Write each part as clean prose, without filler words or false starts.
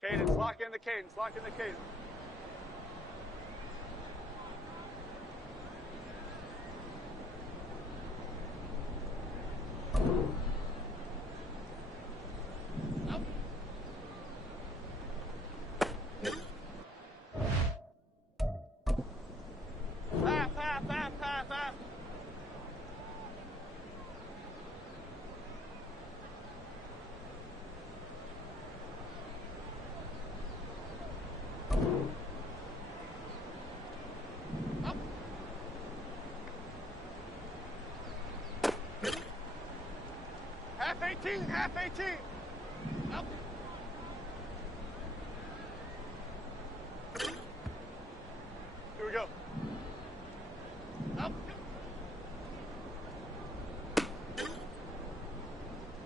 Cadence, lock in the cadence, lock in the cadence. Half, half, half, half, half. Half 18, half 18. Up. Here we go. Up.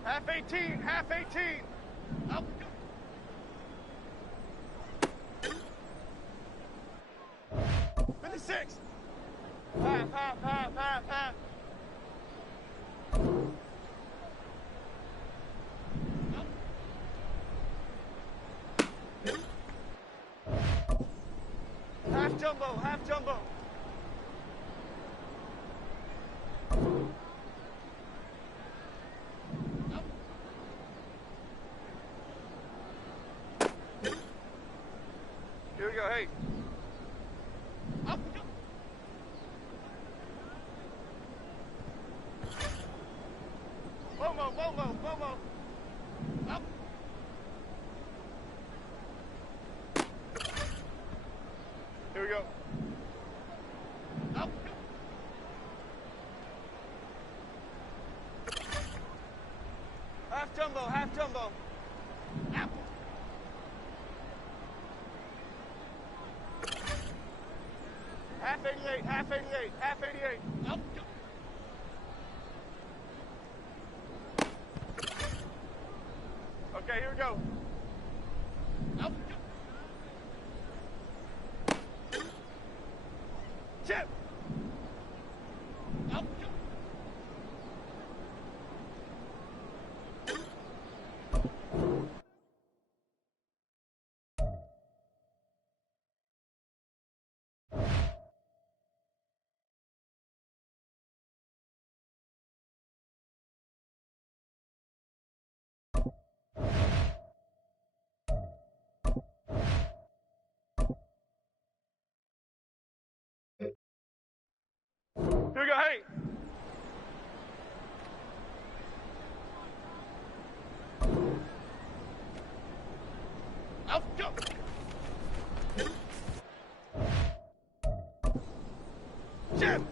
Half 18, half 18. Up. 56. Half, half, half, half, half. Half jumbo, half jumbo. Up. Here we go, hey. Up. Momo. Momo. Up. Here we go. Up. Half jumbo. Up. Half 88. Up. Okay, here we go. Up. Chip. Up. Here we go, hey! Up, go! Jim!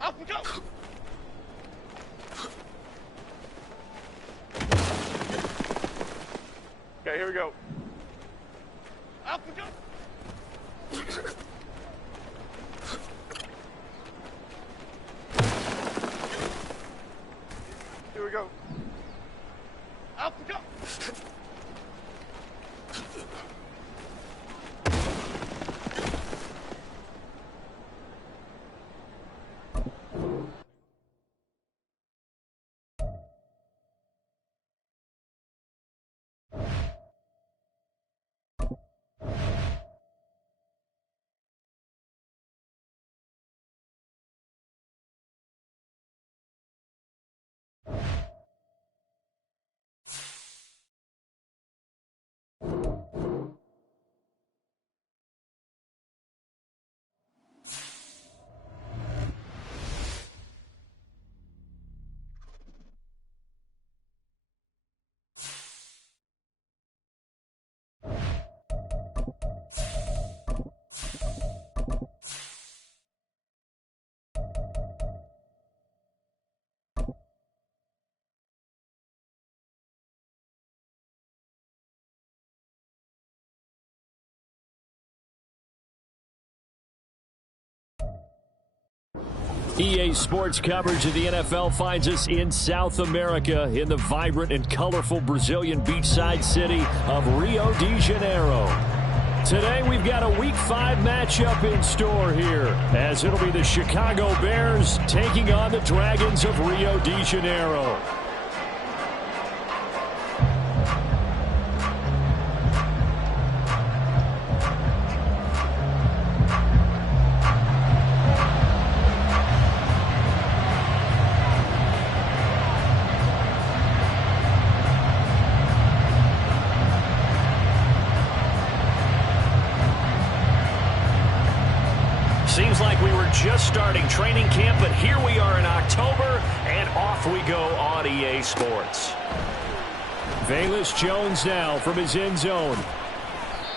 Up and go! Okay, here we go. Up and go! Here we go. Up and go. EA Sports coverage of the NFL finds us in South America in the vibrant and colorful Brazilian beachside city of Rio de Janeiro. Today we've got a Week 5 matchup in store here, as it'll be the Chicago Bears taking on the Dragons of Rio de Janeiro. Seems like we were just starting training camp, but here we are in October, and off we go on EA Sports. Velus Jones now from his end zone.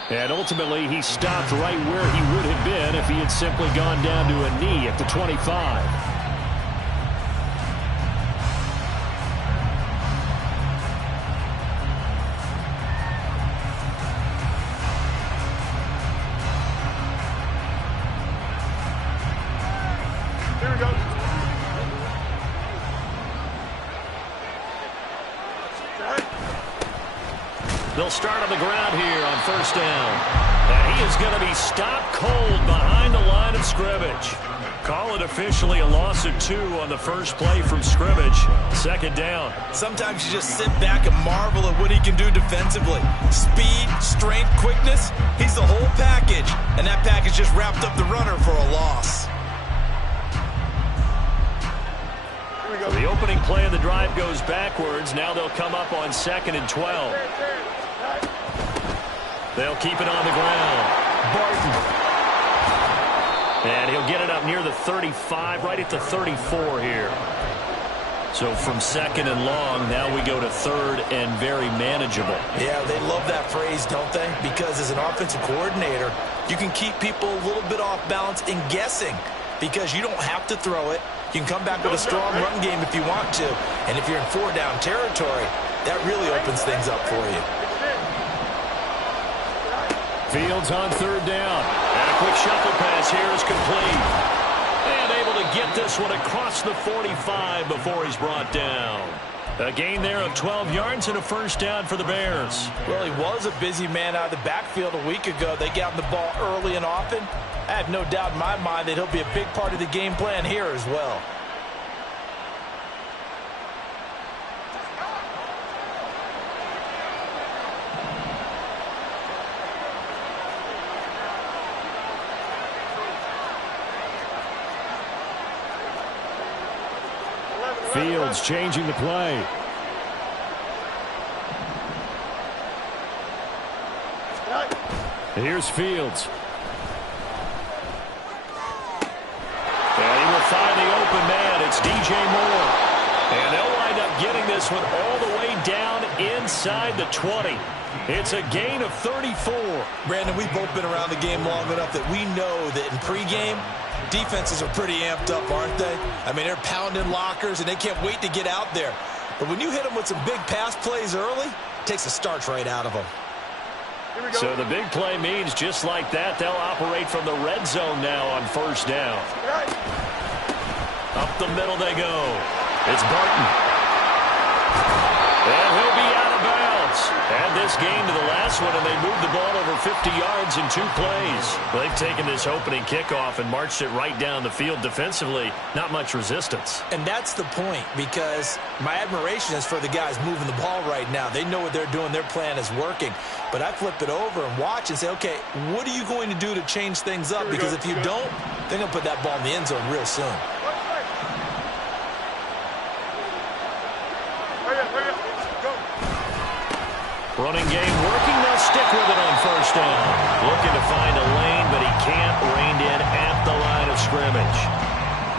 And ultimately, he stopped right where he would have been if he had simply gone down to a knee at the 25. They'll start on the ground here on first down. And he is going to be stopped cold behind the line of scrimmage. Call it officially a loss of 2 on the first play from scrimmage. Second down. Sometimes you just sit back and marvel at what he can do defensively. Speed, strength, quickness, he's the whole package. And that package just wrapped up the runner for a loss. The opening play of the drive goes backwards. Now they'll come up on 2nd and 12. They'll keep it on the ground. Barton. And he'll get it up near the 35, right at the 34 here. So from second and long, now we go to third and very manageable. Yeah, they love that phrase, don't they? Because as an offensive coordinator, you can keep people a little bit off balance and guessing because you don't have to throw it. You can come back with a strong run game if you want to. And if you're in 4-down territory, that really opens things up for you. Fields on third down. And a quick shuffle pass here is complete. And able to get this one across the 45 before he's brought down. A gain there of 12 yards and a first down for the Bears. Well, he was a busy man out of the backfield a week ago. They got him the ball early and often. I have no doubt in my mind that he'll be a big part of the game plan here as well. Fields changing the play. Here's Fields. And he will find the open man. It's DJ Moore. And they'll wind up getting this one all the way down inside the 20. It's a gain of 34. Brandon, we've both been around the game long enough that we know that in pregame, defenses are pretty amped up, aren't they? I mean, they're pounding lockers, and they can't wait to get out there. But when you hit them with some big pass plays early, it takes the starch right out of them. So the big play means just like that, they'll operate from the red zone now on first down. Up the middle they go. It's Barton. And he'll be out of bounds. Add this game to the last one, and they moved the ball over 50 yards in 2 plays. They've taken this opening kickoff and marched it right down the field defensively. Not much resistance. And that's the point, because my admiration is for the guys moving the ball right now. They know what they're doing. Their plan is working. But I flip it over and watch and say, okay, what are you going to do to change things up? Because if you don't, they're going to put that ball in the end zone real soon. Running game working. They'll stick with it on first down. Looking to find a lane, but he can't. Reined in at the line of scrimmage.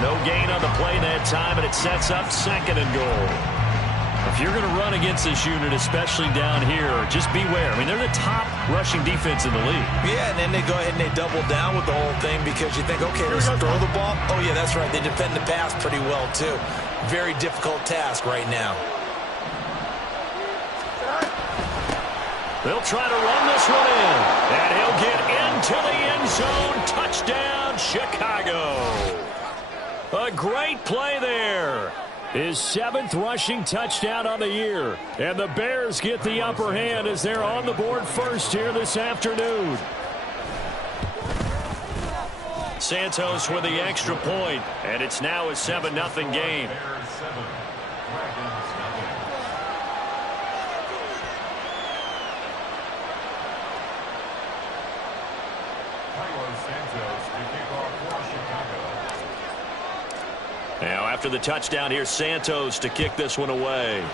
No gain on the play that time, and it sets up second and goal. If you're going to run against this unit, especially down here, just beware. I mean, they're the top rushing defense in the league. Yeah, and then they go ahead and they double down with the whole thing because you think, okay, let's throw the ball. Oh, yeah, that's right. They defend the pass pretty well, too. Very difficult task right now. They'll try to run this one in. And he'll get into the end zone. Touchdown, Chicago. A great play there. His 7th rushing touchdown on the year. And the Bears get the upper hand as they're on the board first here this afternoon. Santos with the extra point. And it's now a 7-0 game. Now, after the touchdown, here's Santos to kick this one away.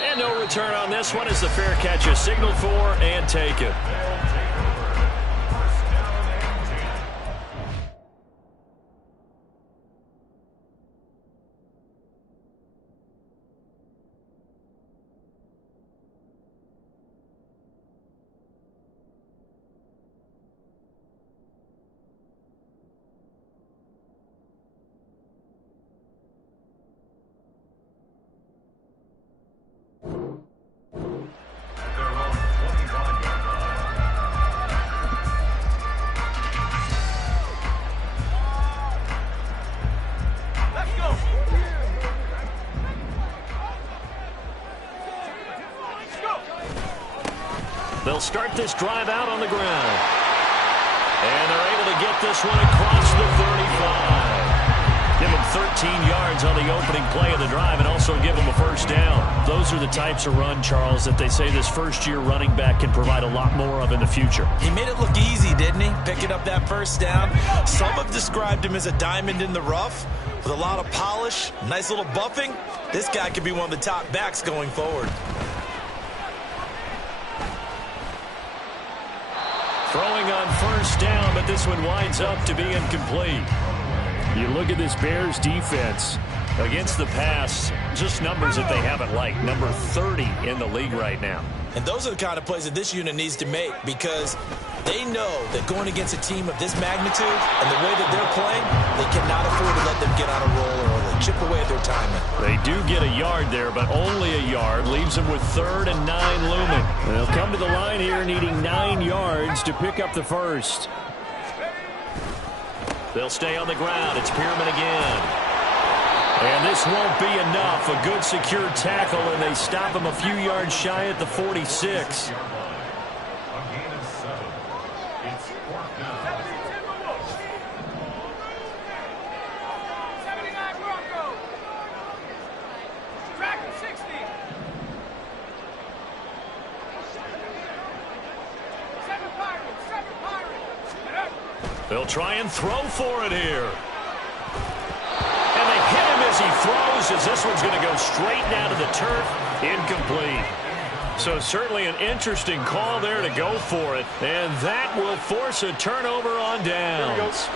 And no return on this one as the fair catch is signaled for and taken. They'll start this drive out on the ground. And they're able to get this one across the 35. Give them 13 yards on the opening play of the drive and also give them a first down. Those are the types of run, Charles, that they say this first-year running back can provide a lot more of in the future. He made it look easy, didn't he? Picking up that first down. Some have described him as a diamond in the rough with a lot of polish, nice little buffing. This guy could be one of the top backs going forward. Throwing on first first down, but this one winds up to be incomplete. You look at this Bears defense against the pass, just numbers that they haven't liked. Number 30 in the league right now. And those are the kind of plays that this unit needs to make, because they know that going against a team of this magnitude and the way that they're playing, they cannot afford to let them get on a roll early, chip away at their timing. They do get a yard there, but only a yard. Leaves them with 3rd and 9 looming. They'll come to the line here needing 9 yards to pick up the first. They'll stay on the ground. It's Pearman again. And this won't be enough. A good secure tackle, and they stop him a few yards shy at the 46. They'll try and throw for it here. And they hit him as he throws, as this one's going to go straight down to the turf. Incomplete. So certainly an interesting call there to go for it. And that will force a turnover on downs.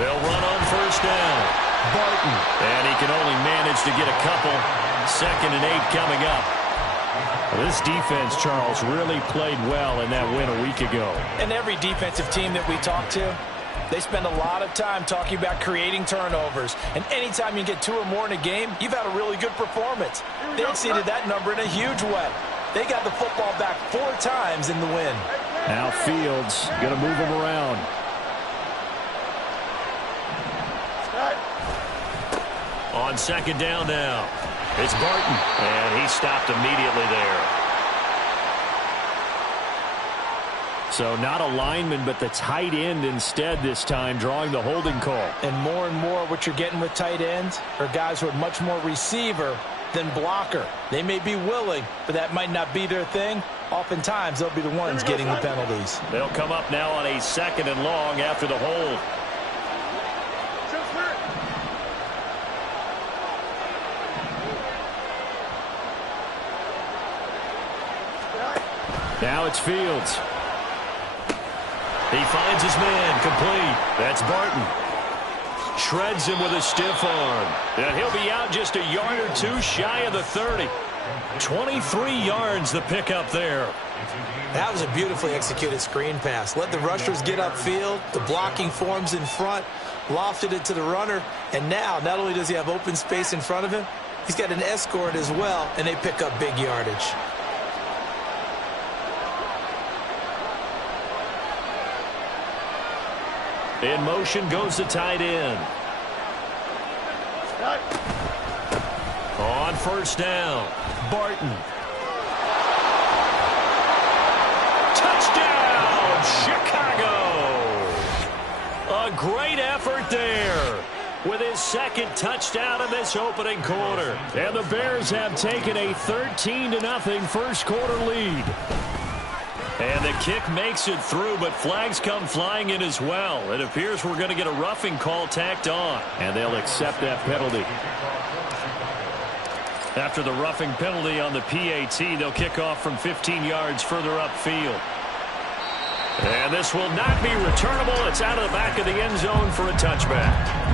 They'll run on first down. Barton. And he can only manage to get a couple. 2nd and 8 coming up. This defense, Charles, really played well in that win a week ago. And every defensive team that we talk to, they spend a lot of time talking about creating turnovers. And anytime you get 2 or more in a game, you've had a really good performance. They exceeded that number in a huge way. They got the football back 4 times in the win. Now Fields going to move him around. On 2nd down now. It's Barton, and he stopped immediately there. So not a lineman, but the tight end instead this time, drawing the holding call. And more what you're getting with tight ends are guys who are much more receiver than blocker. They may be willing, but that might not be their thing. Oftentimes, they'll be the ones getting the penalties. They'll come up now on a 2nd and long after the hold. Now it's Fields. He finds his man, complete. That's Barton. Shreds him with a stiff arm. And he'll be out just a yard or 2 shy of the 30. 23 yards the pickup there. That was a beautifully executed screen pass. Let the rushers get upfield. The blocking forms in front. Lofted it to the runner. And now, not only does he have open space in front of him, he's got an escort as well, and they pick up big yardage. In motion goes the tight end. On first down, Barton. Touchdown, Chicago! A great effort there with his 2nd touchdown in this opening quarter. And the Bears have taken a 13-0 first quarter lead. And the kick makes it through, but flags come flying in as well. It appears we're going to get a roughing call tacked on, and they'll accept that penalty. After the roughing penalty on the PAT, they'll kick off from 15 yards further upfield. And this will not be returnable. It's out of the back of the end zone for a touchback.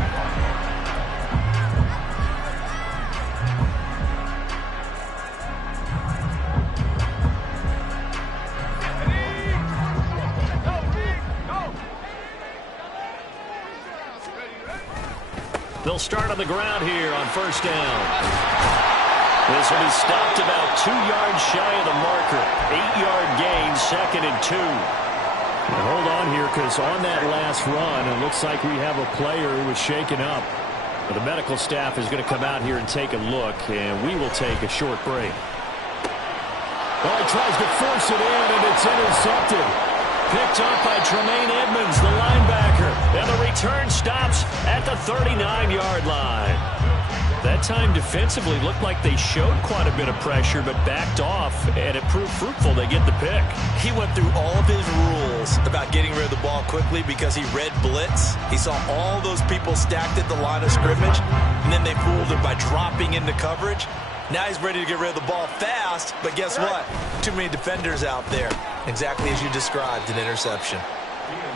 They'll start on the ground here on first down. This will be stopped about 2 yards shy of the marker. 8-yard gain, 2nd and 2. Now hold on here, because on that last run, it looks like we have a player who was shaken up. But the medical staff is going to come out here and take a look, and we will take a short break. Well, he tries to force it in, and it's intercepted. Picked up by Tremaine Edmonds, the linebacker. And the return stops at the 39-yard line. That time defensively looked like they showed quite a bit of pressure but backed off, and it proved fruitful. They get the pick. He went through all of his rules about getting rid of the ball quickly because he read blitz. He saw all those people stacked at the line of scrimmage, and then they fooled him by dropping into coverage. Now he's ready to get rid of the ball fast, but guess what? Too many defenders out there. Exactly as you described, an interception.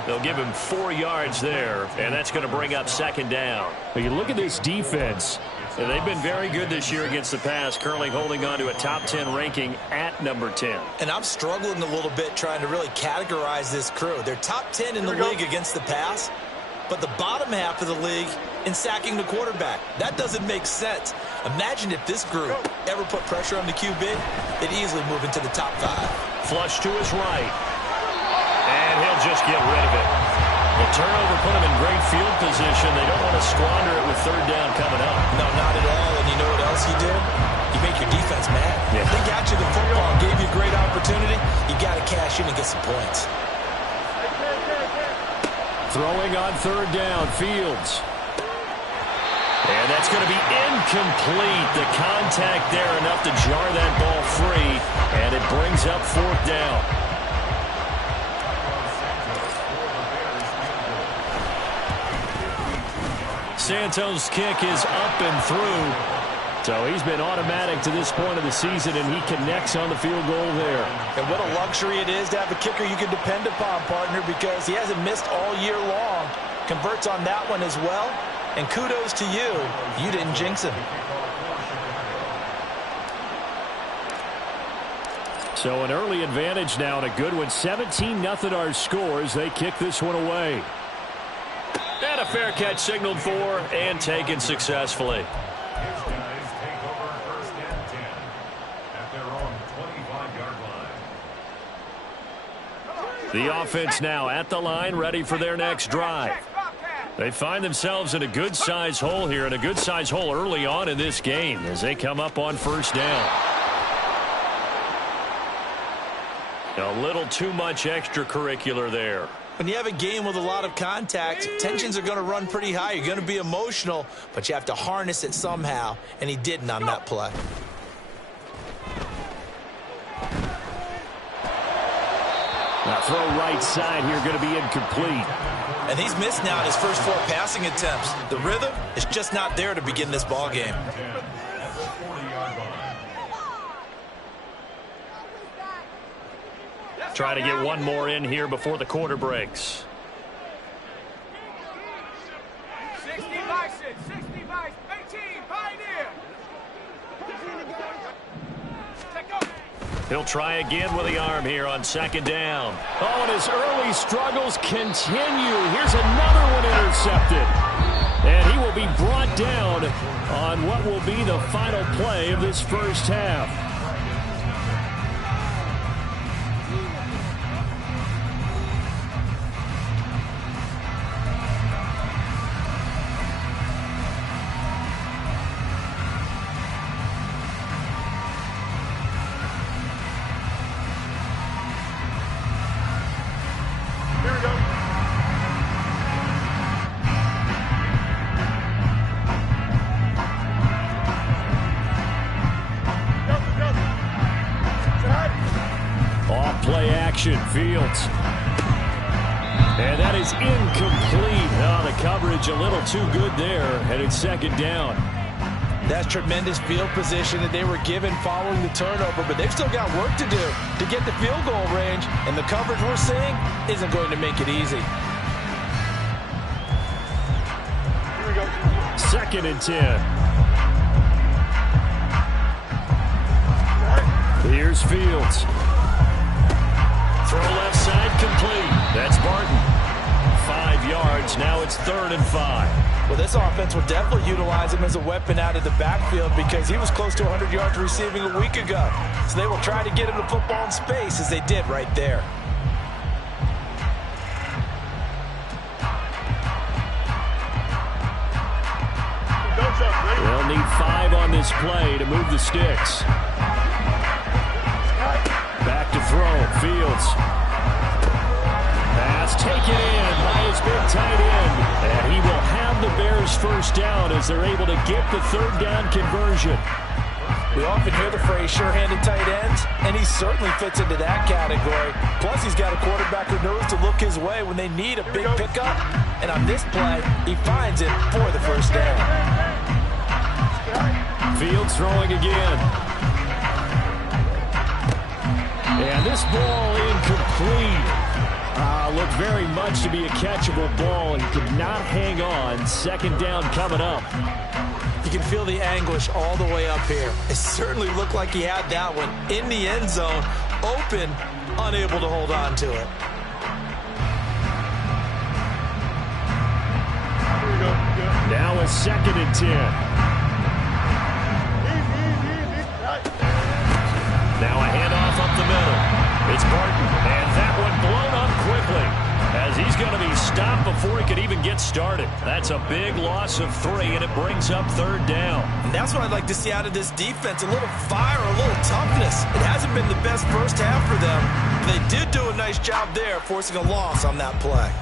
They'll give him 4 yards there, and that's going to bring up second down. But you look at this defense, and they've been very good this year against the pass, currently holding on to a top 10 ranking at number 10. And I'm struggling a little bit trying to really categorize this crew. They're top 10 in the league against the pass, but the bottom half of the league in sacking the quarterback. That doesn't make sense. Imagine if this group ever put pressure on the QB, they'd easily move into the top 5. Flush to his right. And he'll just get rid of it. The turnover put him in great field position. They don't want to squander it with third down coming up. No, not at all. And you know what else you do? You make your defense mad. Yeah. They got you the football, gave you a great opportunity. You got to cash in and get some points. Throwing on third down, Fields. And that's going to be incomplete. The contact there enough to jar that ball free, and it brings up fourth down. Santos' kick is up and through. So he's been automatic to this point of the season, and he connects on the field goal there. And what a luxury it is to have a kicker you can depend upon, partner, because he hasn't missed all year long. Converts on that one as well. And kudos to you. You didn't jinx him. So an early advantage now, and a good one. 17-0 our scores. They kick this one away. And a fair catch signaled for and taken successfully. His guys take over first and 10 at their own 25-yard line. The offense now at the line, ready for their next drive. They find themselves in a good-sized hole here, and a good-sized hole early on in this game as they come up on first down. A little too much extracurricular there. When you have a game with a lot of contact, tensions are going to run pretty high. You're going to be emotional, but you have to harness it somehow, and he didn't on that play. Now throw right side here, going to be incomplete. And he's missed now in his first 4 passing attempts. The rhythm is just not there to begin this ball game. Try to get one more in here before the quarter breaks. 60 Bison, 60 Bison, 18, Pioneer. He'll try again with the arm here on second down. Oh, and his early struggles continue. Here's another one intercepted. And he will be brought down on what will be the final play of this first half. Fields. And that is incomplete. Oh, the coverage a little too good there, and it's second down. That's tremendous field position that they were given following the turnover, but they've still got work to do to get the field goal range, and the coverage we're seeing isn't going to make it easy. Here we go. Second and 10. Here's Fields. Throw left side complete. That's Barton. 5 yards. Now it's 3rd and 5. Well, this offense will definitely utilize him as a weapon out of the backfield because he was close to 100 yards receiving a week ago. So they will try to get him the football in space as they did right there. They'll need 5 on this play to move the sticks. Back to throw. Fields. Pass taken in by his big tight end. And he will have the Bears Bears first down as they're able to get the third down conversion. We often hear the phrase sure-handed tight ends, and he certainly fits into that category. Plus, he's got a quarterback who knows to look his way when they need a big pickup. And on this play, he finds it for the first down. Fields throwing again. And this ball incomplete. Looked very much to be a catchable ball and could not hang on. Second down coming up. You can feel the anguish all the way up here. It certainly looked like he had that one in the end zone, open, unable to hold on to it. Now a 2nd and 10. Now a handoff up the middle. It's Barton, and that one blown up quickly as he's going to be stopped before he could even get started. That's a big loss of 3, and it brings up third down. And that's what I'd like to see out of this defense, a little fire, a little toughness. It hasn't been the best first half for them. They did do a nice job there, forcing a loss on that play.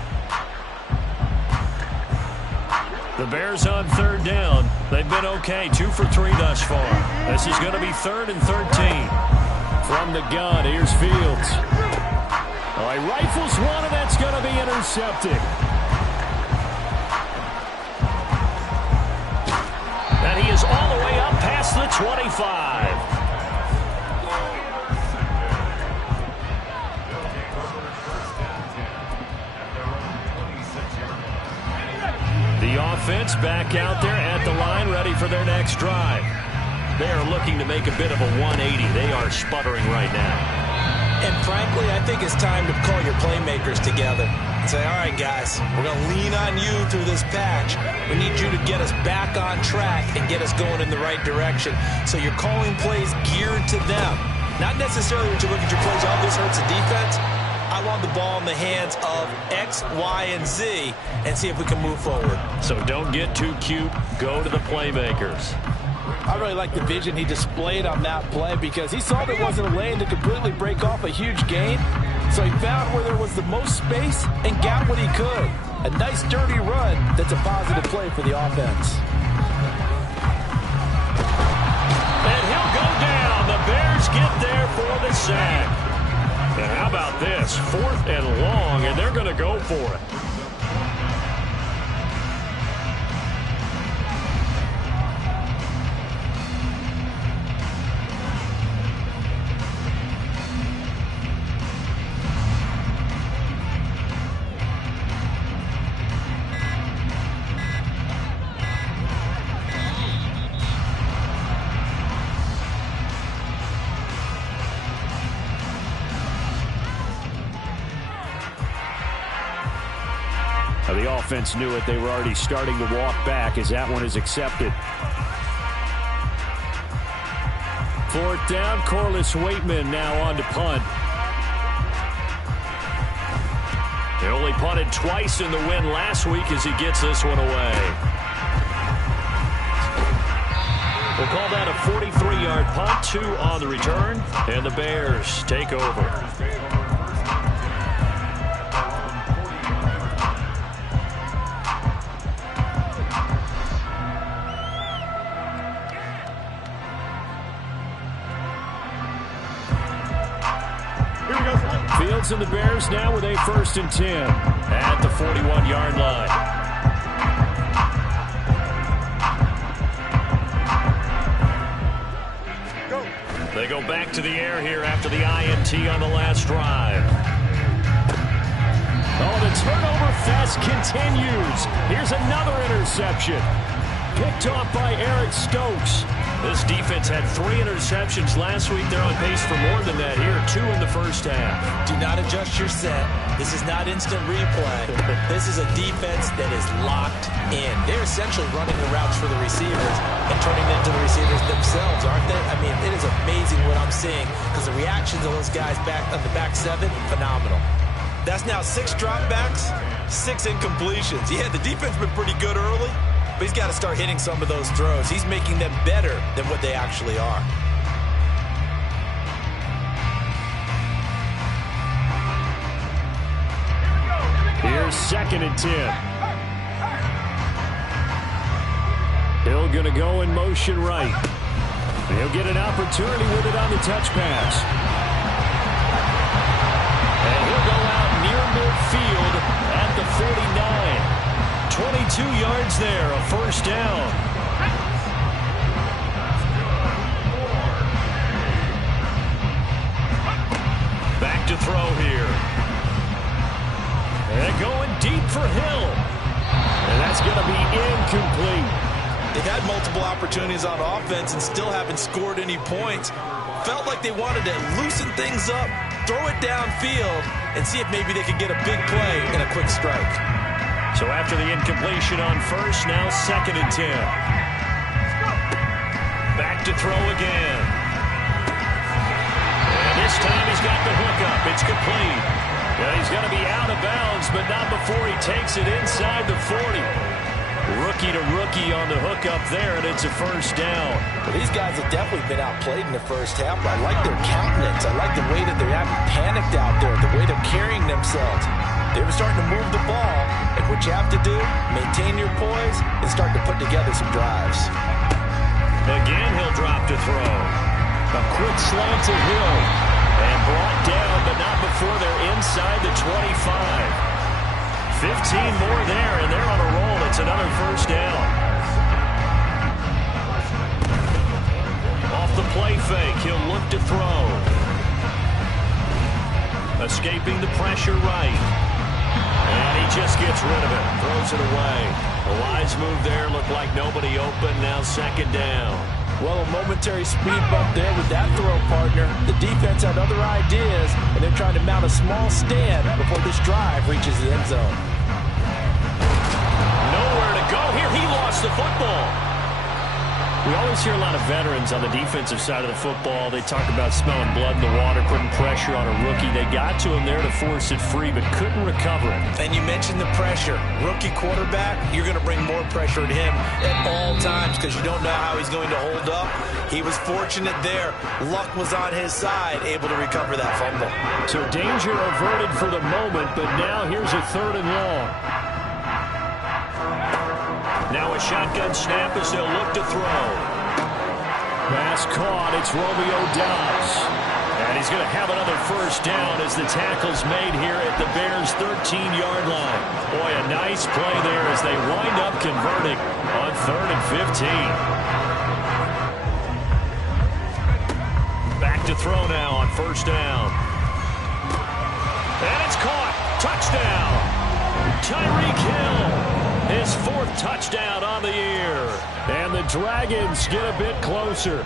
The Bears on third down. They've been okay, 2 for 3 thus far. This is going to be 3rd and 13. From the gun, here's Fields. All right, rifles one, and that's going to be intercepted. And he is all the way up past the 25. The offense back out there at the line, ready for their next drive. They are looking to make a bit of a 180. They are sputtering right now. And frankly, I think it's time to call your playmakers together and say, all right, guys, we're going to lean on you through this patch. We need you to get us back on track and get us going in the right direction. So you're calling plays geared to them. Not necessarily when you look at your plays, oh, this hurts the defense. I want the ball in the hands of X, Y, and Z and see if we can move forward. So don't get too cute. Go to the playmakers. I really like the vision he displayed on that play because he saw there wasn't a lane to completely break off a huge gain. So he found where there was the most space and got what he could. A nice dirty run that's a positive play for the offense. And he'll go down. The Bears get there for the sack. And how about this? 4th and long, and they're going to go for it. The offense knew it. They were already starting to walk back as that one is accepted. 4th down, Corliss Waitman now on to punt. They only punted twice in the win last week as he gets this one away. We'll call that a 43-yard punt, 2 on the return, and the Bears take over. Fields and the Bears now with a 1st and 10 at the 41-yard line. They go back to the air here after the INT on the last drive. Oh, the turnover fest continues. Here's another interception. Picked off by Eric Stokes. This defense had 3 interceptions last week. They're on pace for more than that here. 2 in the first half. Do not adjust your set. This is not instant replay. This is a defense that is locked in. They're essentially running the routes for the receivers and turning them into the receivers themselves, aren't they? I mean, it is amazing what I'm seeing because the reactions of those guys back on the back 7, phenomenal. That's now 6 dropbacks, 6 incompletions. Yeah, the defense been pretty good early. But he's got to start hitting some of those throws. He's making them better than what they actually are. Here's 2nd and 10. going to go in motion right. He'll get an opportunity with it on the touch pass. And he'll go out near midfield at the 49. 22 yards there, a first down. Back to throw here. And going deep for Hill. And that's going to be incomplete. They've had multiple opportunities on offense and still haven't scored any points. Felt like they wanted to loosen things up, throw it downfield, and see if maybe they could get a big play and a quick strike. So after the incompletion on first, now 2nd and 10. Back to throw again. And this time he's got the hookup. It's complete. And he's going to be out of bounds, but not before he takes it inside the 40. Rookie to rookie on the hookup there, and it's a first down. Well, these guys have definitely been outplayed in the first half. I like their countenance. I like the way that they're having panicked out there, the way they're carrying themselves. They were starting to move the ball, and what you have to do, maintain your poise and start to put together some drives. Again, he'll drop to throw. A quick slant to Hill, and brought down, but not before they're inside the 25. 15 more there, and they're on a roll. It's another first down. Off the play fake, he'll look to throw. Escaping the pressure right. And he just gets rid of it, throws it away. The wise move there, looked like nobody open, now 2nd down. Well, a momentary speed bump there with that throw, partner. The defense had other ideas, and they're trying to mount a small stand before this drive reaches the end zone. Nowhere to go here. He lost the football. We always hear a lot of veterans on the defensive side of the football. They talk about smelling blood in the water, putting pressure on a rookie. They got to him there to force it free, but couldn't recover it. And you mentioned the pressure. Rookie quarterback, you're going to bring more pressure at him at all times because you don't know how he's going to hold up. He was fortunate there. Luck was on his side, able to recover that fumble. So danger averted for the moment, but now here's a 3rd and long. Now a shotgun snap as they'll look to throw. Pass caught. It's Romeo Doubs. And he's going to have another first down as the tackle's made here at the Bears' 13-yard line. Boy, a nice play there as they wind up converting on 3rd and 15. Back to throw now on first down. And it's caught. Touchdown. Tyreek Hill. His 4th touchdown on the year. And the Dragons get a bit closer.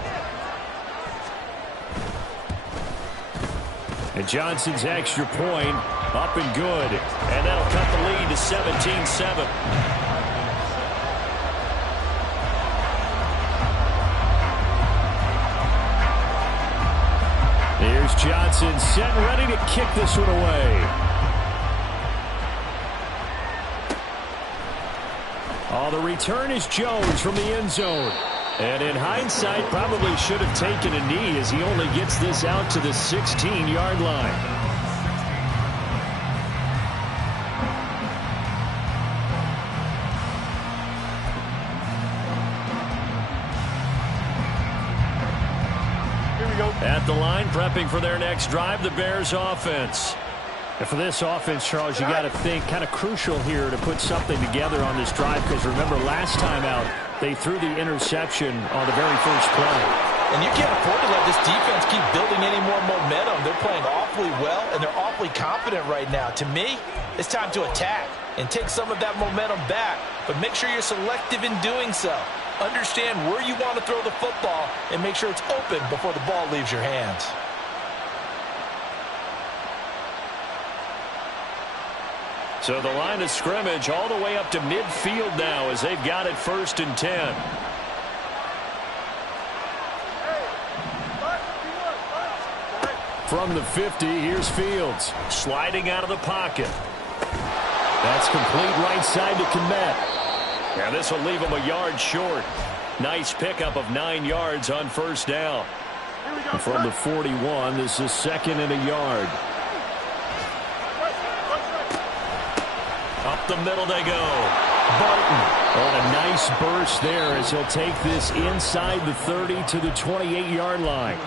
And Johnson's extra point up and good. And that'll cut the lead to 17-7. Here's Johnson set and ready to kick this one away. Oh, the return is Jones from the end zone. And in hindsight, probably should have taken a knee as he only gets this out to the 16-yard line. Here we go. At the line, prepping for their next drive, the Bears offense. And for this offense, Charles, you got to think kind of crucial here to put something together on this drive because remember last time out they threw the interception on the very first play. And you can't afford to let this defense keep building any more momentum. They're playing awfully well, and they're awfully confident right now. To me, it's time to attack and take some of that momentum back, but make sure you're selective in doing so. Understand where you want to throw the football and make sure it's open before the ball leaves your hands. So the line of scrimmage all the way up to midfield now as they've got it 1st and 10. From the 50, here's Fields. Sliding out of the pocket. That's complete right side to Kmet. Now this will leave him a yard short. Nice pickup of 9 yards on first down. And from the 41, this is 2nd and a yard. Up the middle they go. Barton on a nice burst there as he'll take this inside the 30 to the 28-yard line.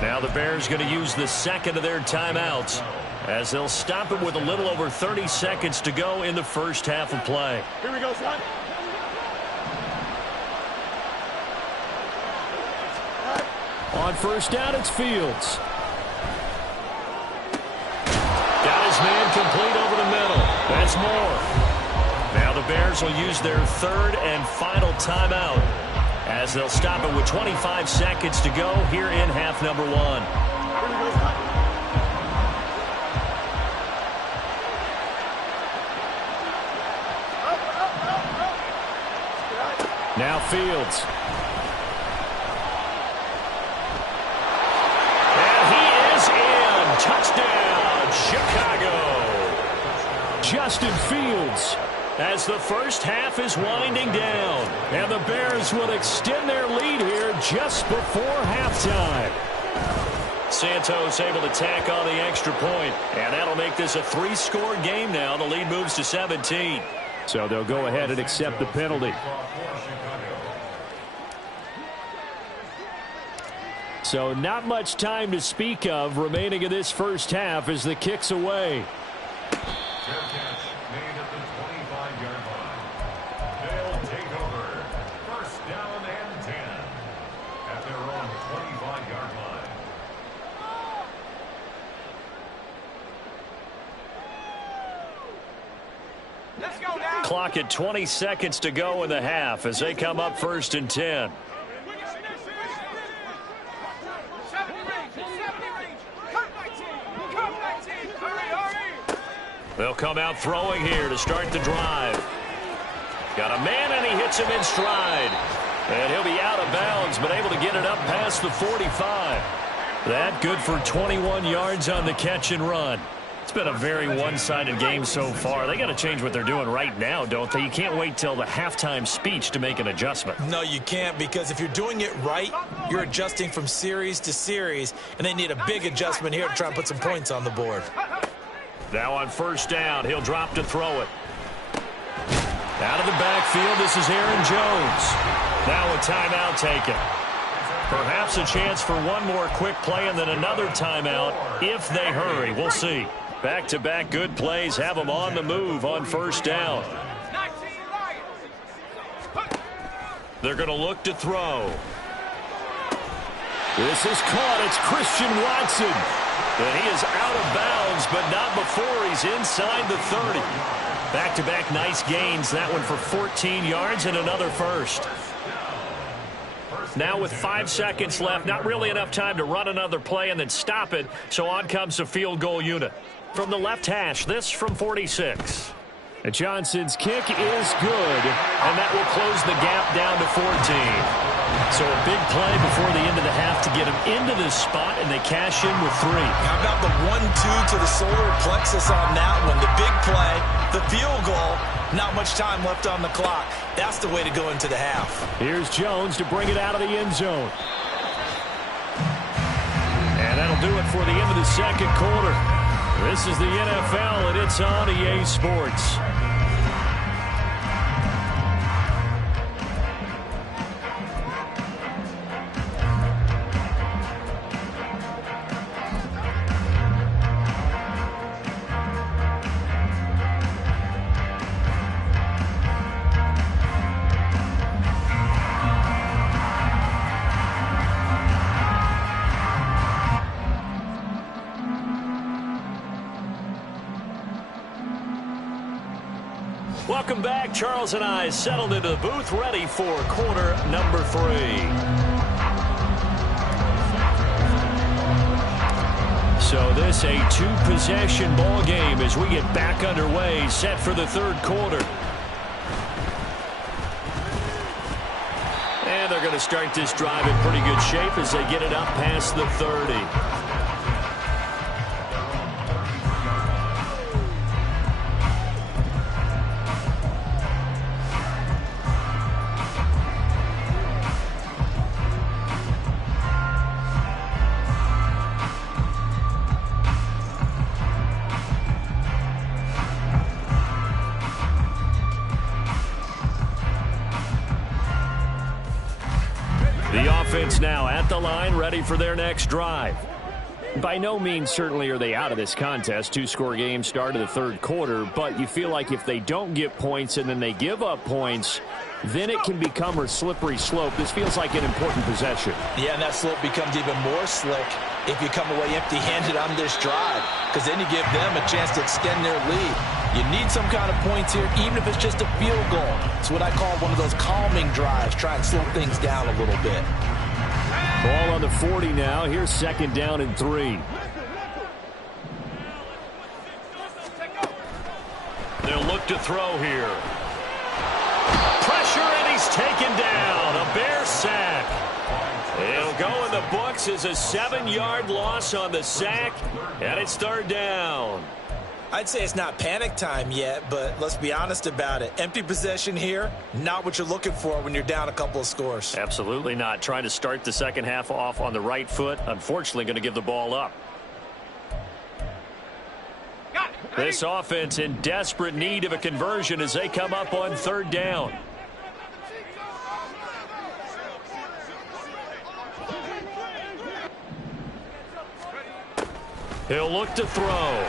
Now the Bears going to use the second of their timeouts as they'll stop it with a little over 30 seconds to go in the first half of play. Here we go, son. On first down, it's Fields. Got his man complete over the middle. That's Moore. Now the Bears will use their third and final timeout as they'll stop it with 25 seconds to go here in half number one. Now Fields. And he is in. Touchdown, Chicago. Justin Fields, as the first half is winding down. And the Bears will extend their lead here just before halftime. Santos able to tack on the extra point, and that'll make this a 3-score game now. The lead moves to 17. So they'll go ahead and accept the penalty. So not much time to speak of remaining in this first half as the kick's away. Fair catch made at the 25-yard line. They'll take over. First down and 10 at their own 25-yard line. Let's go now. Clock at 20 seconds to go in the half as they come up first and 10. They'll come out throwing here to start the drive. Got a man, and he hits him in stride. And he'll be out of bounds, but able to get it up past the 45. That good for 21 yards on the catch and run. It's been a very one-sided game so far. They got to change what they're doing right now, don't they? You can't wait till the halftime speech to make an adjustment. No, you can't, because if you're doing it right, you're adjusting from series to series, and they need a big adjustment here to try and put some points on the board. Now on first down, he'll drop to throw it. Out of the backfield, this is Aaron Jones. Now a timeout taken. Perhaps a chance for one more quick play and then another timeout if they hurry. We'll see. Back-to-back good plays have them on the move on first down. They're going to look to throw. This is caught. It's Christian Watson. And he is out of bounds, but not before he's inside the 30. Back-to-back nice gains. That one for 14 yards and another first. Now with 5 seconds left, not really enough time to run another play and then stop it. So on comes the field goal unit. From the left hash, this from 46. And Johnson's kick is good, and that will close the gap down to 14. So a big play before the end of the half to get them into this spot, and they cash in with 3. How about the 1-2 to the solar plexus on that one? The big play, the field goal, not much time left on the clock. That's the way to go into the half. Here's Jones to bring it out of the end zone. And that'll do it for the end of the second quarter. This is the NFL, and it's on EA Sports. Welcome back. Charles and I settled into the booth, ready for quarter number 3. So this a 2-possession ball game as we get back underway, set for the third quarter. And they're going to start this drive in pretty good shape as they get it up past the 30. offense now at the line, ready for their next drive. By no means certainly are they out of this contest. Two-score game start of the third quarter, but you feel like if they don't get points and then they give up points, then it can become a slippery slope. This feels like an important possession. Yeah, and that slope becomes even more slick if you come away empty-handed on this drive, because then you give them a chance to extend their lead. You need some kind of points here, even if it's just a field goal. It's what I call one of those calming drives, try and slow things down a little bit. Ball on the 40 now. Here's second down and 3. They'll look to throw here. Pressure, and he's taken down. A Bear sack. It'll go in the books as a 7-yard loss on the sack, and it's third down. I'd say it's not panic time yet, but let's be honest about it. Empty possession here, not what you're looking for when you're down a couple of scores. Absolutely not. Trying to start the second half off on the right foot. Unfortunately, going to give the ball up. This offense in desperate need of a conversion as they come up on third down. He'll look to throw.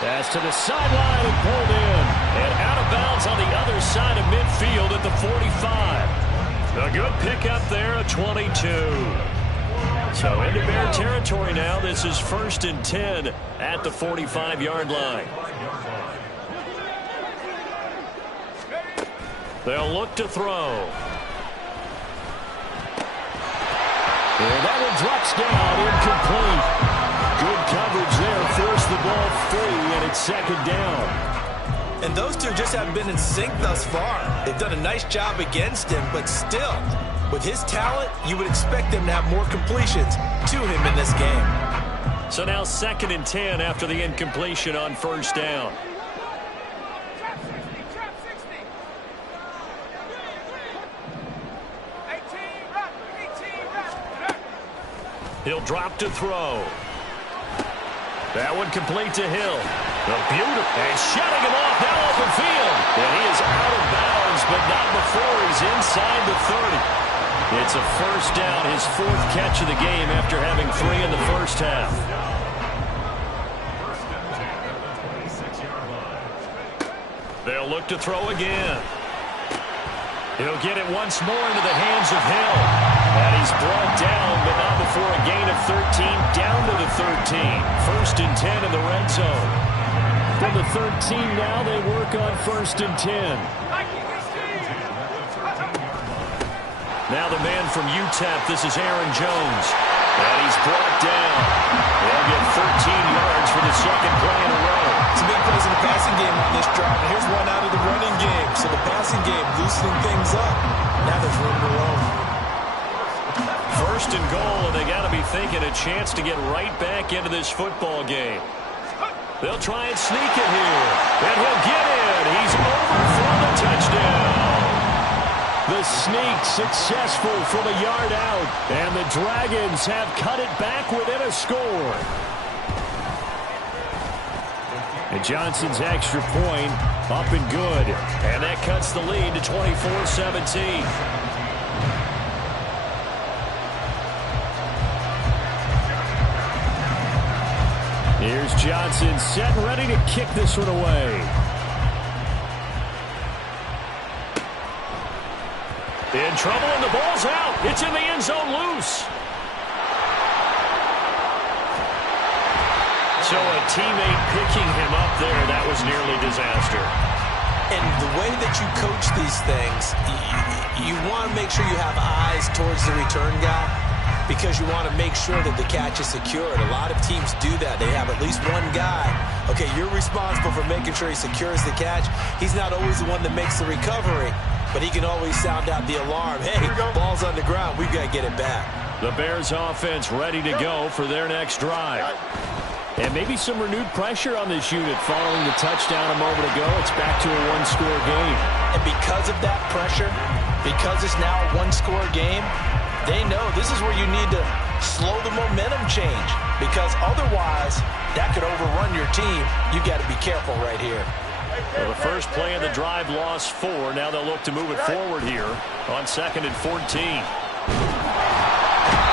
Pass to the sideline and pulled in. And out of bounds on the other side of midfield at the 45. A good pickup there, a 22. So into Bear territory now. This is 1st and 10 at the 45-yard line. They'll look to throw. And that one drops down, incomplete. Good coverage there, forced the ball free, and it's second down. And those two just haven't been in sync thus far. They've done a nice job against him, but still, with his talent, you would expect them to have more completions to him in this game. So now 2nd and 10 after the incompletion on first down. He'll drop to throw. That one complete to Hill. The beautiful. And shutting him off now open field. And he is out of bounds, but not before he's inside the 30. It's a first down, his 4th catch of the game after having 3 in the first half. They'll look to throw again. He'll get it once more into the hands of Hill. And he's brought down, but not before a gain of 13, down to the 13. 1st and 10 in the red zone. From the 13 now, they work on 1st and 10. Now the man from UTEP, this is Aaron Jones. And he's brought down. They'll get 13 yards for the second play in a row. Some big plays in the passing game on this drive. And here's one out of the running game. So the passing game loosening things up. Now there's room to roam. 1st and goal, and they got to be thinking a chance to get right back into this football game. They'll try and sneak it here. And he'll get in. He's over for the touchdown. The sneak successful from a yard out. And the Dragons have cut it back within a score. And Johnson's extra point up and good. And that cuts the lead to 24-17. Here's Johnson set and ready to kick this one away. In trouble, and the ball's out. It's in the end zone loose. So a teammate picking him up there, that was nearly disaster. And the way that you coach these things, you want to make sure you have eyes towards the return guy, because you want to make sure that the catch is secured. A lot of teams do that. They have at least one guy. Okay, you're responsible for making sure he secures the catch. He's not always the one that makes the recovery, but he can always sound out the alarm. Hey, ball's on the ground. We've got to get it back. The Bears offense ready to go for their next drive. And maybe some renewed pressure on this unit following the touchdown a moment ago. It's back to a one-score game. And because of that pressure, because it's now a one-score game, they know this is where you need to slow the momentum change, because otherwise that could overrun your team. You got to be careful right here. Well, the first play of the drive lost 4. Now they'll look to move it forward here on 2nd and 14.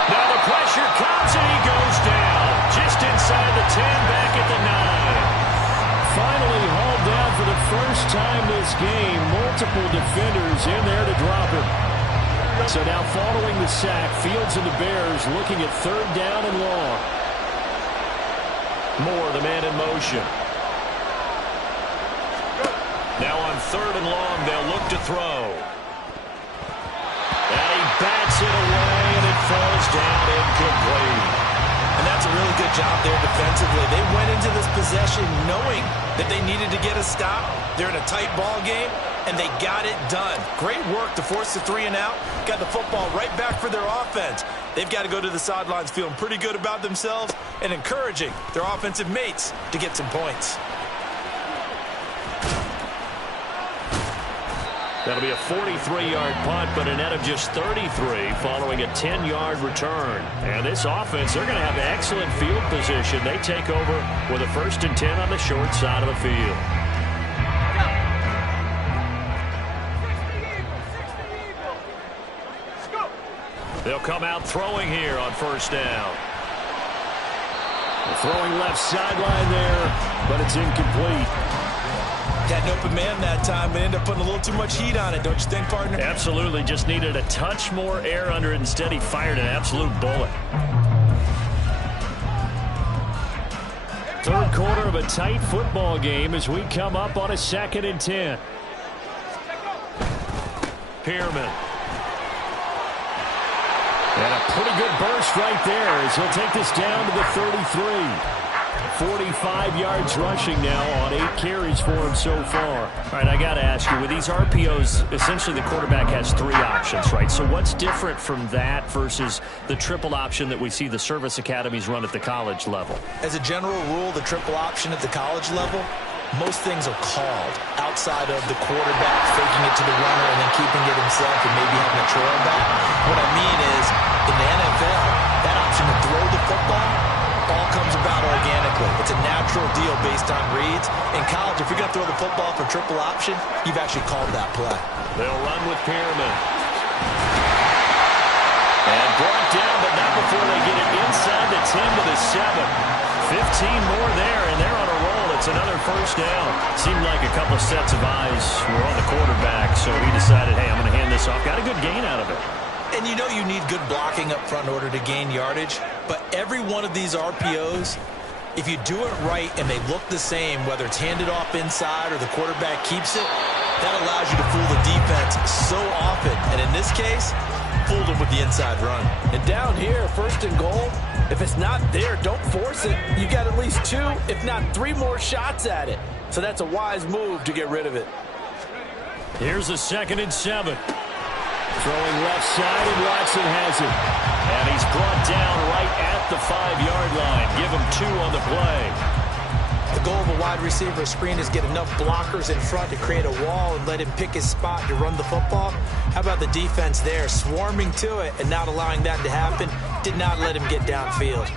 Now the pressure comes and he goes down. Just inside the 10, back at the 9. Finally hauled down for the first time this game. Multiple defenders in there to drop him. So now following the sack, Fields and the Bears looking at 3rd down and long. Moore, the man in motion. Now on 3rd and long, they'll look to throw. And he bats it away, and it falls down incomplete. And that's a really good job there defensively. They went into this possession knowing that they needed to get a stop. They're in a tight ball game, and they got it done. Great work to force the 3 and out. Got the football right back for their offense. They've got to go to the sidelines feeling pretty good about themselves and encouraging their offensive mates to get some points. That'll be a 43-yard punt, but a net of just 33 following a 10-yard return. And this offense, they're going to have excellent field position. They take over with a 1st and 10 on the short side of the field. They'll come out throwing here on 1st down. They're throwing left sideline there, but it's incomplete. Had an open man that time, but ended up putting a little too much heat on it, don't you think, partner? Absolutely. Just needed a touch more air under it. Instead, he fired an absolute bullet. 3rd quarter of a tight football game as we come up on a 2nd and 10. Pearman. And a pretty good burst right there as he'll take this down to the 33. 45 yards rushing now on 8 carries for him so far. All right, I got to ask you, with these RPOs, essentially the quarterback has 3 options, right? So what's different from that versus the triple option that we see the service academies run at the college level? As a general rule, the triple option at the college level, most things are called outside of the quarterback faking it to the runner and then keeping it himself and maybe having a trail back. What I mean is, in the NFL, that option to throw the football all comes about organically. It's a natural deal based on reads. In college, if you're going to throw the football for triple option, you've actually called that play. They'll run with Pearman. And brought down, but not before they get it inside the 10 to the 7. 15 more there, and they're on a roll. It's another 1st down. Seemed like a couple sets of eyes were on the quarterback, so he decided, hey, I'm going to hand this off. Got a good gain out of it. And you know you need good blocking up front in order to gain yardage, but every one of these RPOs, if you do it right and they look the same, whether it's handed off inside or the quarterback keeps it, that allows you to fool the defense so often. And in this case, fooled them with the inside run. And down here, 1st and goal, if it's not there, don't force it. You got at least 2, if not 3 more shots at it. So that's a wise move to get rid of it. Here's a 2nd and 7. Throwing left side, and Watson has it. And he's brought down right at the 5-yard line. Give him 2 on the play. The goal of a wide receiver screen is get enough blockers in front to create a wall and let him pick his spot to run the football. How about the defense there, swarming to it and not allowing that to happen? Did not let him get downfield.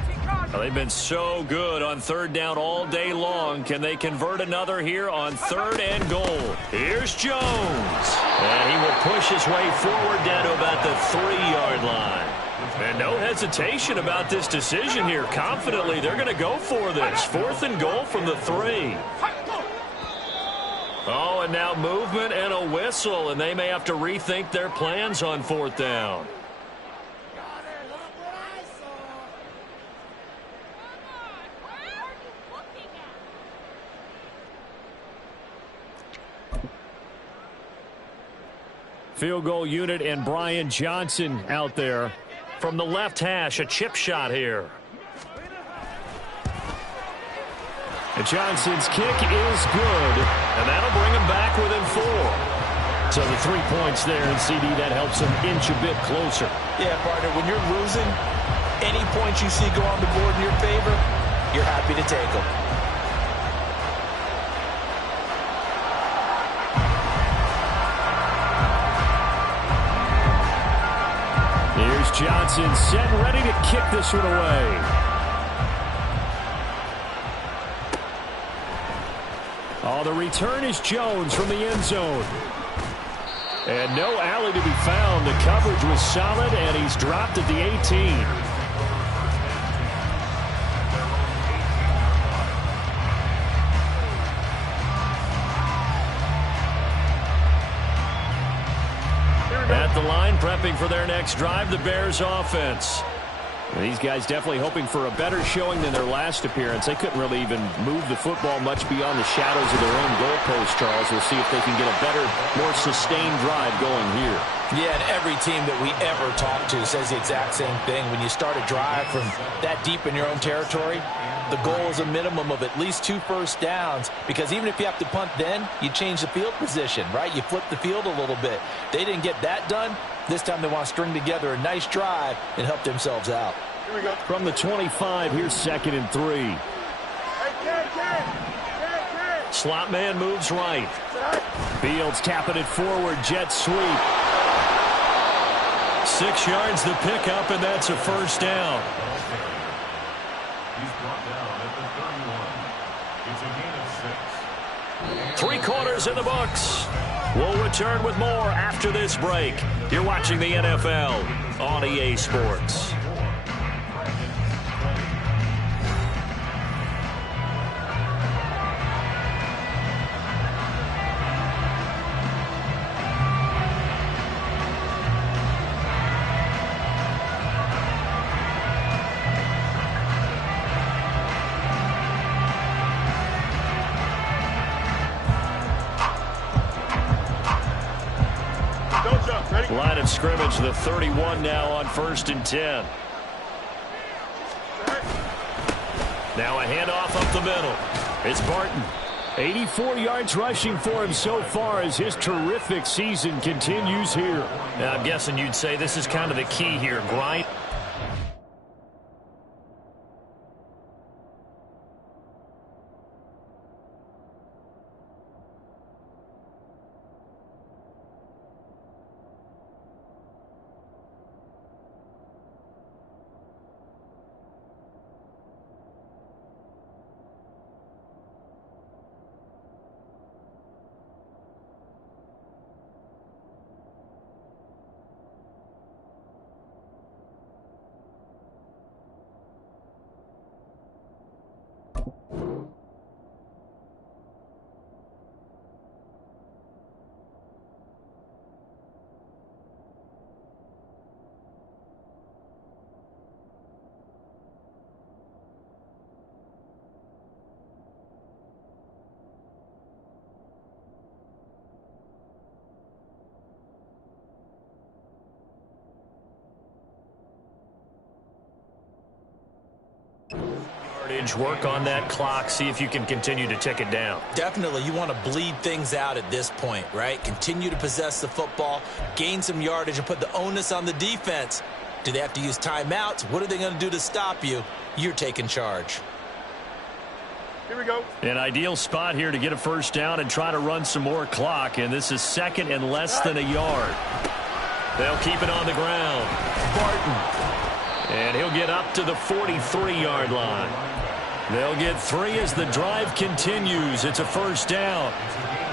Well, they've been so good on 3rd down all day long. Can they convert another here on 3rd and goal? Here's Jones. And he will push his way forward down to about the 3-yard line. And no hesitation about this decision here. Confidently, they're going to go for this. 4th and goal from the 3. Oh, and now movement and a whistle, and they may have to rethink their plans on 4th down. Field goal unit and Brian Johnson out there. From the left hash, a chip shot here. And Johnson's kick is good, and that'll bring him back within 4. So the 3 points there, and CD, that helps him inch a bit closer. Yeah, partner, when you're losing, any points you see go on the board in your favor, you're happy to take them. Here's Johnson set and ready to kick this one away. Oh, the return is Jones from the end zone. And no alley to be found. The coverage was solid, and he's dropped at the 18. At the line, prepping for their next drive, the Bears offense. And these guys definitely hoping for a better showing than their last appearance. They couldn't really even move the football much beyond the shadows of their own goalpost, Charles. We'll see if they can get a better, more sustained drive going here. Yeah, and every team that we ever talk to says the exact same thing. When you start a drive from that deep in your own territory, the goal is a minimum of at least 2 first downs, because even if you have to punt then, you change the field position, right? You flip the field a little bit. They didn't get that done. This time they want to string together a nice drive and help themselves out. Here we go. From the 25, here's 2nd and 3. Hey, Slot man moves right. Fields tapping it forward, jet sweep. 6 yards the pickup, and that's a first down. He's brought down at the 31. It's a gain of 6. 3 quarters in the books. We'll return with more after this break. You're watching the NFL on EA Sports. Line of scrimmage, the 31 now on 1st and 10. Now a handoff up the middle. It's Barton. 84 yards rushing for him so far as his terrific season continues here. Now, I'm guessing you'd say this is kind of the key here, grind. Work on that clock, see if you can continue to tick it down. Definitely, you want to bleed things out at this point, right? Continue to possess the football, gain some yardage, and put the onus on the defense. Do they have to use timeouts? What are they going to do to stop you? You're taking charge. Here we go. An ideal spot here to get a first down and try to run some more clock, and this is 2nd and less than a yard. They'll keep it on the ground. Barton. And he'll get up to the 43-yard line. They'll get 3 as the drive continues. It's a first down.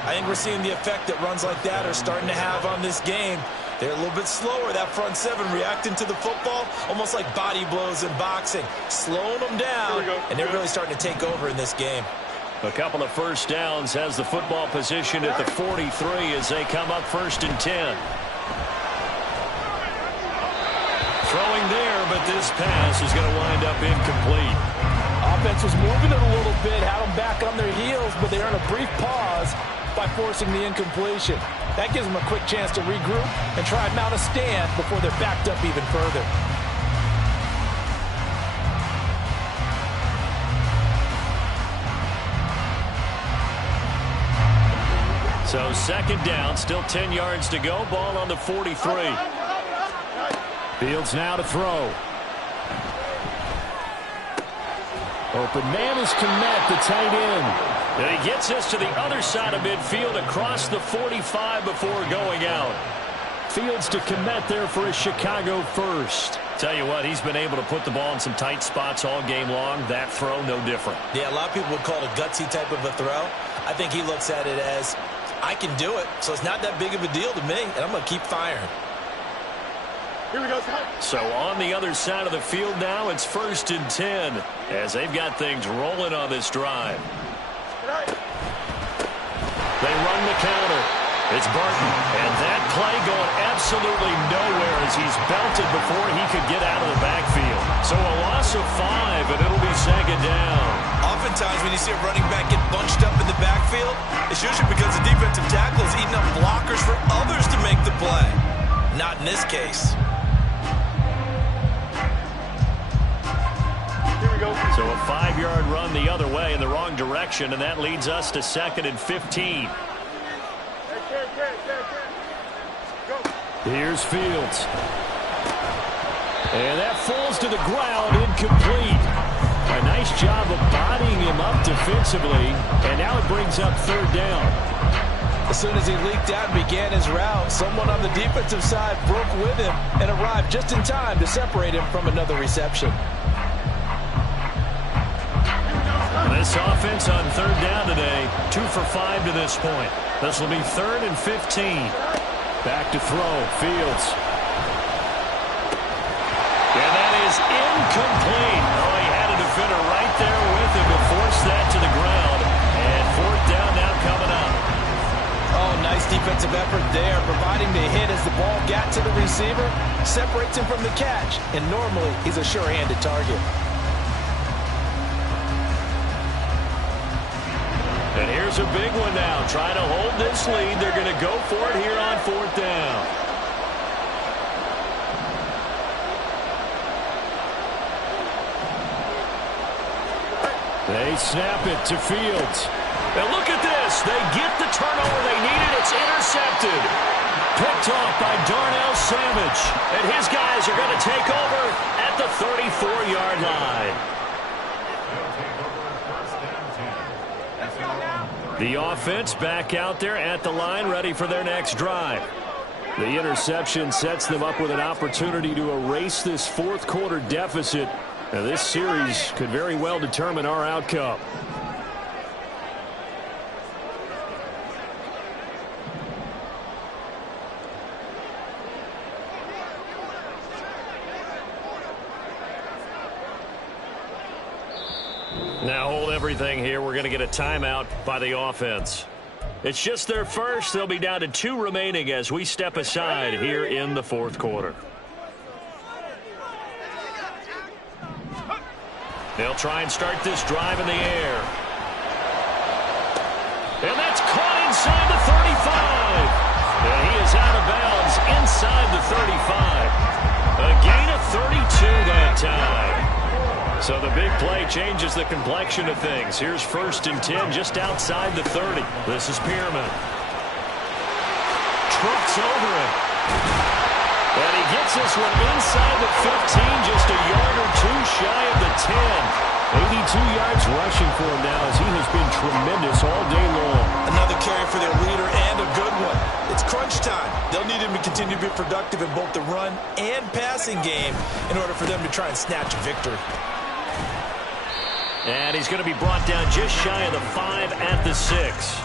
I think we're seeing the effect that runs like that are starting to have on this game. They're a little bit slower, that front 7, reacting to the football, almost like body blows in boxing, slowing them down, and they're really starting to take over in this game. A couple of first downs, has the football position at the 43 as they come up 1st and 10. Throwing there, but this pass is going to wind up incomplete. Offense was moving it a little bit, had them back on their heels, but they earned a brief pause by forcing the incompletion. That gives them a quick chance to regroup and try and mount a stand before they're backed up even further. So 2nd down, still 10 yards to go, ball on the 43. Fields now to throw. Open man is Kmet, the tight end. And he gets us to the other side of midfield across the 45 before going out. Fields to commit there for a Chicago first. Tell you what, he's been able to put the ball in some tight spots all game long. That throw, no different. Yeah, a lot of people would call it a gutsy type of a throw. I think he looks at it as, I can do it, so it's not that big of a deal to me, and I'm going to keep firing. Here we go, So on the other side of the field now, it's 1st and 10 as they've got things rolling on this drive. They run the counter. It's Barton, and that play going absolutely nowhere as he's belted before he could get out of the backfield. So a loss of 5, and it'll be 2nd down. Oftentimes when you see a running back get bunched up in the backfield, it's usually because the defensive tackle is eating up blockers for others to make the play. Not in this case. So a 5-yard run the other way in the wrong direction, and that leads us to 2nd and 15. Here's Fields. And that falls to the ground, incomplete. A nice job of bodying him up defensively, and now it brings up 3rd down. As soon as he leaked out and began his route, someone on the defensive side broke with him and arrived just in time to separate him from another reception. This offense on 3rd down today, 2 for 5 to this point. This will be 3rd and 15. Back to throw, Fields. And that is incomplete. Oh, he had a defender right there with him to force that to the ground. And 4th down now coming up. Oh, nice defensive effort there, providing the hit as the ball got to the receiver, separates him from the catch, and normally he's a sure-handed target. And here's a big one now. Trying to hold this lead. They're going to go for it here on 4th down. They snap it to Fields. And look at this. They get the turnover they needed. It's intercepted. Picked off by Darnell Savage. And his guys are going to take over at the 34-yard line. The offense back out there at the line, ready for their next drive. The interception sets them up with an opportunity to erase this 4th quarter deficit. Now, this series could very well determine our outcome. Now hold everything here. We're going to get a timeout by the offense. It's just their first. They'll be down to 2 remaining as we step aside here in the 4th quarter. They'll try and start this drive in the air. And that's caught inside the 35. And he is out of bounds inside the 35. A gain of 32 that time. So the big play changes the complexion of things. Here's 1st and 10 just outside the 30. This is Pearman. Trucks over it. And he gets this one inside the 15, just a yard or 2 shy of the 10. 82 yards rushing for him now as he has been tremendous all day long. Another carry for their leader and a good one. It's crunch time. They'll need him to continue to be productive in both the run and passing game in order for them to try and snatch a victory. And he's going to be brought down just shy of the 5 at the 6.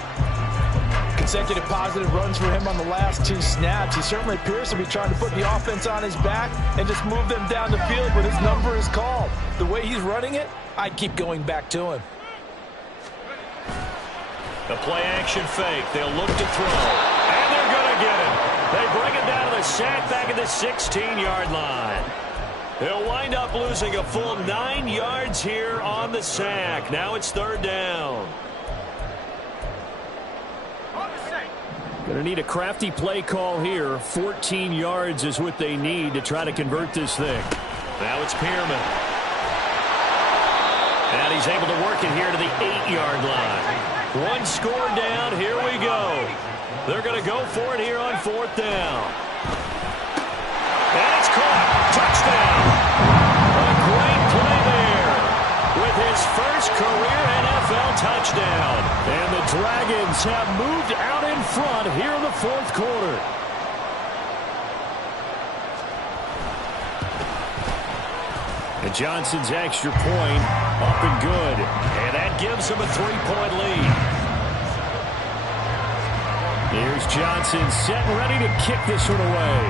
Consecutive positive runs for him on the last 2 snaps. He certainly appears to be trying to put the offense on his back and just move them down the field when his number is called. The way he's running it, I'd keep going back to him. The play action fake. They'll look to throw. And they're going to get it. They bring it down to the sack back at the 16-yard line. They'll wind up losing a full 9 yards here on the sack. Now it's 3rd down. Going to need a crafty play call here. 14 yards is what they need to try to convert this thing. Now it's Pearman. And he's able to work it here to the 8-yard line. 1 score down. Here we go. They're going to go for it here on 4th down. And it's caught. Touchdown. A great play there with his first career NFL touchdown. And the Dragons have moved out in front here in the 4th quarter. And Johnson's extra point up and good. And that gives him a 3-point lead. Here's Johnson set and ready to kick this one away.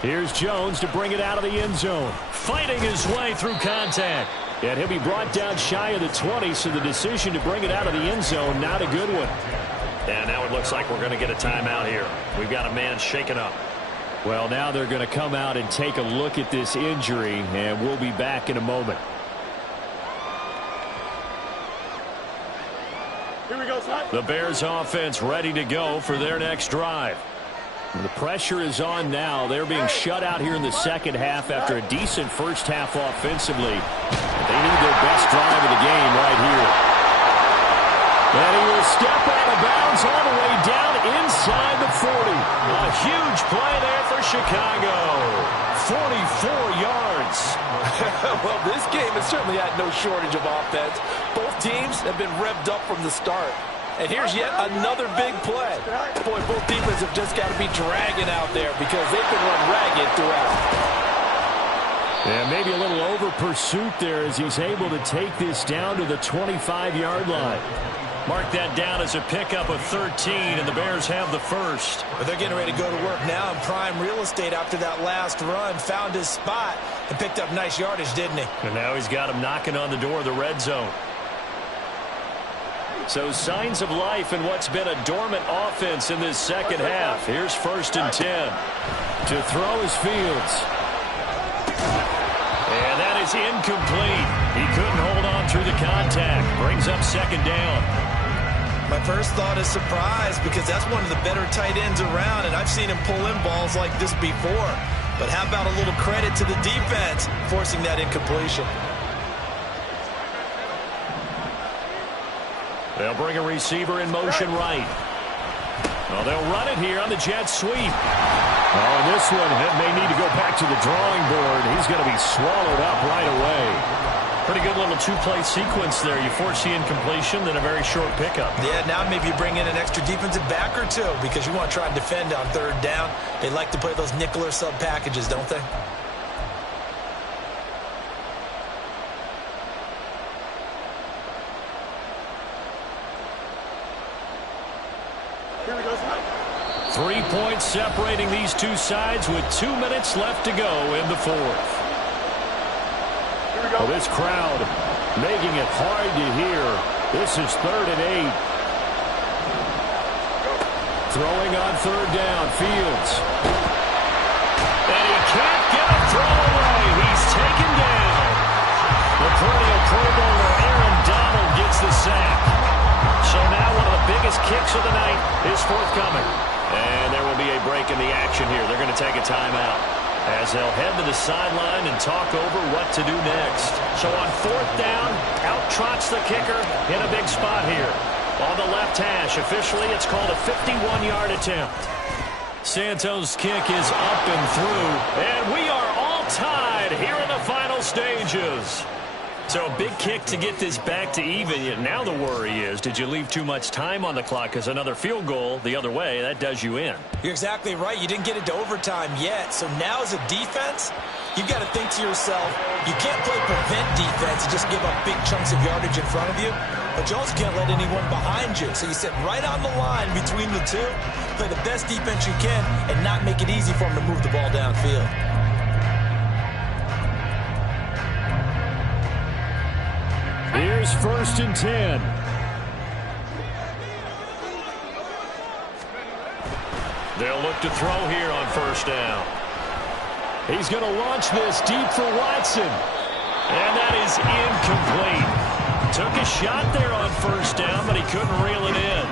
Here's Jones to bring it out of the end zone. Fighting his way through contact. And he'll be brought down shy of the 20, so the decision to bring it out of the end zone, not a good one. And now it looks like we're going to get a timeout here. We've got a man shaken up. Well, now they're going to come out and take a look at this injury, and we'll be back in a moment. Here we go, son. The Bears offense ready to go for their next drive. The pressure is on now. They're being shut out here in the second half after a decent first half offensively. They need their best drive of the game right here. And he will step out of bounds all the way down inside the 40. A huge play there for Chicago. 44 yards. Well, this game has certainly had no shortage of offense. Both teams have been revved up from the start. And here's yet another big play. Boy, both defenses have just got to be dragging out there because they've been run ragged throughout. And maybe a little over pursuit there as he's able to take this down to the 25-yard line. Mark that down as a pickup of 13, and the Bears have the first. But they're getting ready to go to work now in prime real estate after that last run. Found his spot and picked up nice yardage, didn't he? And now he's got him knocking on the door of the red zone. So signs of life in what's been a dormant offense in this second half. Here's 1st and 10. To throw is Fields. And that is incomplete. He couldn't hold on through the contact. Brings up 2nd down. My first thought is surprise because that's one of the better tight ends around, and I've seen him pull in balls like this before. But how about a little credit to the defense forcing that incompletion? They'll bring a receiver in motion right. Well, they'll run it here on the jet sweep. Oh, and this one may need to go back to the drawing board. He's going to be swallowed up right away. Pretty good little two-play sequence there. You force the incompletion, then a very short pickup. Yeah, now maybe you bring in an extra defensive back or two because you want to try and defend on 3rd down. They like to play those nickel or sub packages, don't they? Here we go, son. 3 points separating these two sides with 2 minutes left to go in the 4th. Well, this crowd making it hard to hear. This is 3rd and 8. Throwing on 3rd down, Fields. And he can't get a throw away. He's taken down. The perennial Pro Bowler Aaron Donald gets the sack. So now one of the biggest kicks of the night is forthcoming. And there will be a break in the action here. They're going to take a timeout as they'll head to the sideline and talk over what to do next. So on 4th down, out trots the kicker in a big spot here. On the left hash, officially it's called a 51-yard attempt. Santos' kick is up and through. And we are all tied here in the final stages. So a big kick to get this back to even. Now the worry is, did you leave too much time on the clock? Because another field goal the other way, that does you in. You're exactly right. You didn't get it to overtime yet. So now as a defense, you've got to think to yourself, you can't play prevent defense and just give up big chunks of yardage in front of you. But you also can't let anyone behind you. So you sit right on the line between the two, play the best defense you can, and not make it easy for them to move the ball downfield. Here's 1st and 10. They'll look to throw here on 1st down. He's going to launch this deep for Watson. And that is incomplete. Took a shot there on 1st down, but he couldn't reel it in.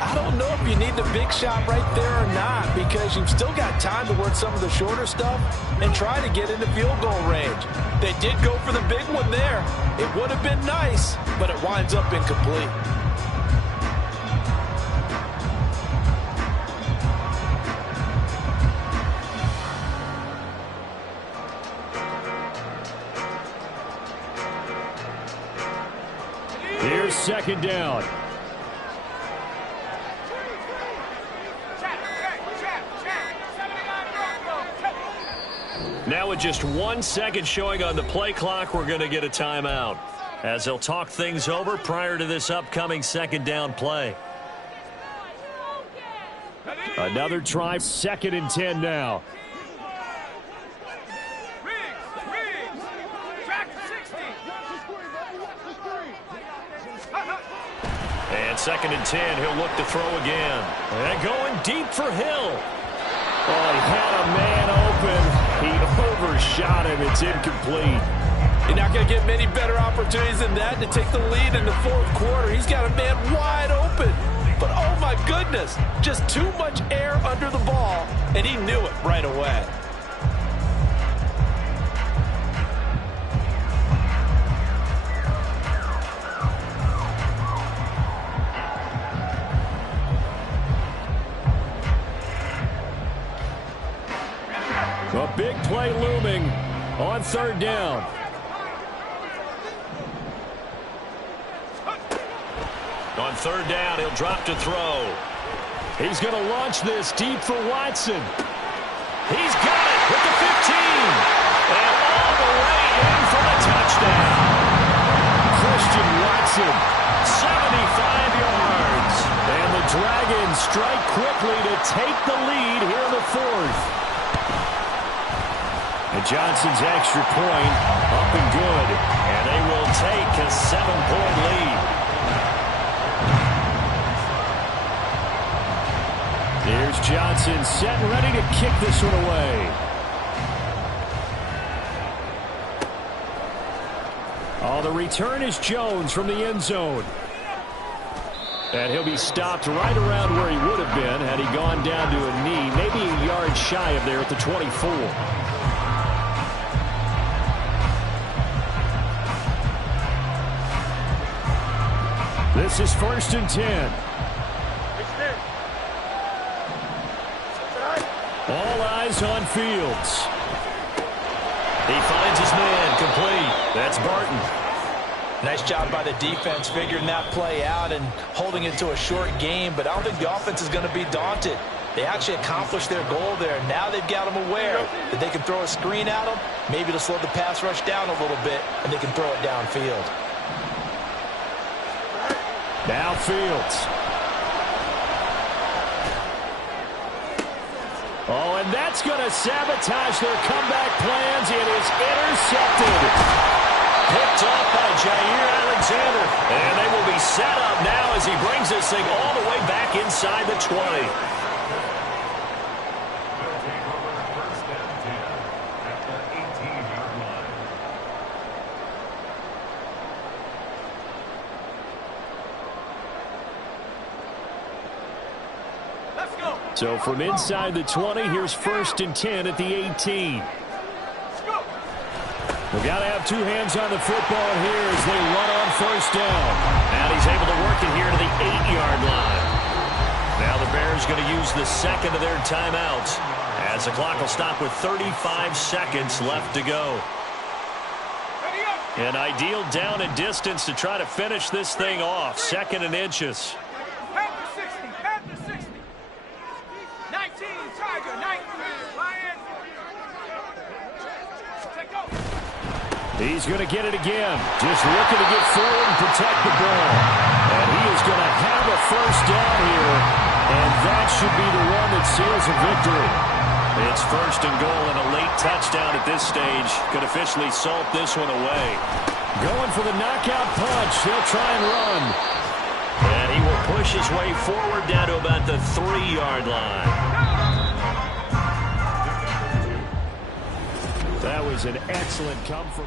I don't know if you need the big shot right there or not because you've still got time to work some of the shorter stuff and try to get into field goal range. They did go for the big one there. It would have been nice, but it winds up incomplete. Here's 2nd down. Now with just 1 second showing on the play clock, we're going to get a timeout as they'll talk things over prior to this upcoming second down play. Another try, 2nd and 10 now. And 2nd and 10, he'll look to throw again. And going deep for Hill. Oh, he had a man open. He overshot him. It's incomplete. You're not going to get many better opportunities than that to take the lead in the 4th quarter. He's got a man wide open. But, oh, my goodness, just too much air under the ball, and he knew it right away. A big play looming on 3rd down. On 3rd down, he'll drop to throw. He's going to launch this deep for Watson. He's got it with the 15. And all the way in for the touchdown. Christian Watson, 75 yards. And the Dragons strike quickly to take the lead here in the 4th. And Johnson's extra point up and good. And they will take a 7-point lead. Here's Johnson set and ready to kick this one away. Oh, the return is Jones from the end zone. And he'll be stopped right around where he would have been had he gone down to a knee, maybe a yard shy of there at the 24. This is 1st and 10. All eyes on Fields. He finds his man, complete. That's Barton. Nice job by the defense figuring that play out and holding it to a short game, but I don't think the offense is going to be daunted. They actually accomplished their goal there. Now they've got them aware that they can throw a screen at them, maybe to slow the pass rush down a little bit, and they can throw it downfield. Now Fields. Oh, and that's going to sabotage their comeback plans. It is intercepted. Picked up by Jair Alexander. And they will be set up now as he brings this thing all the way back inside the 20. They'll take over 1st and 10 at the 18-yard line. Let's go. So from inside the 20, here's 1st and 10 at the 18. We've got to have 2 hands on the football here as they run on 1st down. And he's able to work it here to the 8-yard line. Now the Bears going to use the 2nd of their timeouts as the clock will stop with 35 seconds left to go. An ideal down and distance to try to finish this thing off. 2nd and inches. Panther 60, Panther 60. 19, Tiger, 19, Lion. Take over. He's going to get it again. Just looking to get forward and protect the ball. And he is going to have a 1st down here. And that should be the one that seals a victory. It's 1st and goal and a late touchdown at this stage. Could officially salt this one away. Going for the knockout punch. He'll try and run. And he will push his way forward down to about the 3-yard line. That was an excellent come from.